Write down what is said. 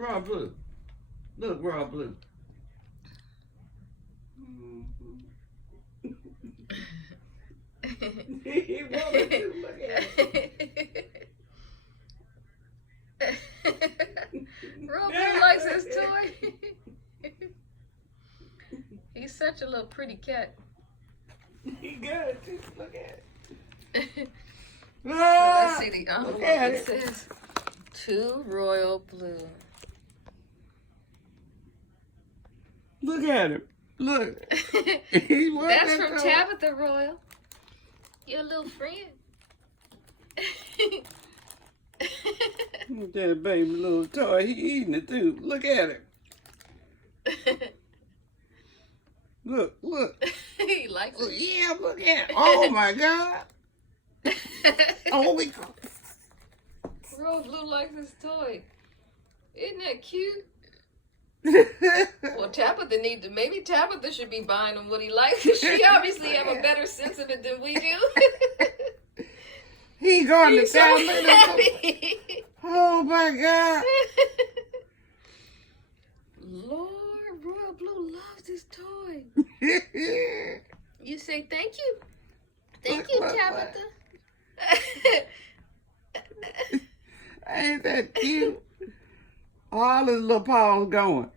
Royal Blue. Look, Royal Blue. He wanted to look at it. Royal Blue likes his toy. He's such a little pretty cat. He good too. Look at it. So let's see the envelope. at It says to Royal Blue. Look at him. Look. He That's from Tabitha, Royal. Your little friend. Look at that baby little toy. He eating it too. Look at him. Look, look. He likes Look, it. yeah, look at it. Oh my God. Oh, we go. Royal Blue likes his toy. Isn't that cute? Well, Tabitha maybe Tabitha should be buying him what he likes. She obviously have a better sense of it than we do. He going He's to so town. happy. Oh my God. Lord, Royal Blue loves his toy. You say thank you. Thank you, Look, Tabitha. Ain't that cute? All his little paws going.